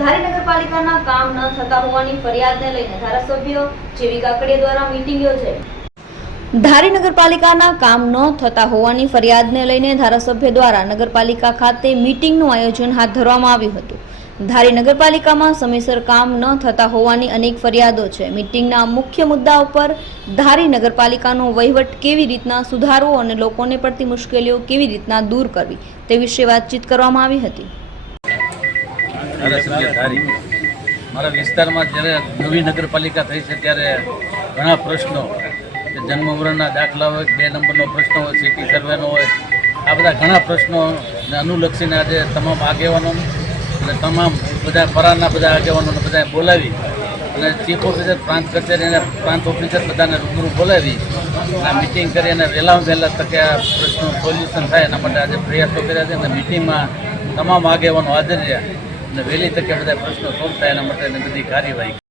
ધારી નગરપાલિકાના કામ ન થતા હોવાની ફરિયાદને લઈને ધારાસભ્ય જેવી કાકડિયા દ્વારા મીટિંગ યોજાઈ. ધારી નગરપાલિકાના કામ ન થતા હોવાની ફરિયાદને લઈને ધારાસભ્ય દ્વારા નગરપાલિકા ખાતે મીટિંગનું આયોજન હાથ ધરવામાં આવ્યું હતું. ધારી નગરપાલિકામાં સમયસર કામ ન થતા હોવાની અનેક ફરિયાદો છે. મીટિંગના મુખ્ય મુદ્દા ઉપર ધારી નગરપાલિકાનો વહીવટ કેવી રીતના સુધારવો અને લોકોને પડતી મુશ્કેલીઓ કેવી રીતના દૂર કરવી તે વિશે વાતચીત કરવામાં આવી હતી. ધારાસભ્ય ધારી. મારા વિસ્તારમાં જ્યારે નવી નગરપાલિકા થઈ છે, ત્યારે ઘણા પ્રશ્નો જન્મ મરણના દાખલા હોય, બે નંબરનો પ્રશ્ન હોય, સિટી સર્વેનો હોય. આ બધા ઘણા પ્રશ્નોને અનુલક્ષીને આજે તમામ આગેવાનો અને તમામ બધા ફરારના બધા આગેવાનોને બધા બોલાવી અને ચીફ ઓફિસર, પ્રાંત કચેરી અને પ્રાંત ઓફિસર બધાને રૂબરૂ બોલાવી આ મિટિંગ કરી અને વહેલામાં વહેલા તકે આ પ્રશ્નો સોલ્યુશન થાય એના માટે આજે પ્રયાસો કર્યા છે અને મિટિંગમાં તમામ આગેવાનો હાજર રહ્યા. અને વહેલી તકે બધા પ્રશ્નો સોલ્વ થાય એના માટે બધી કાર્યવાહી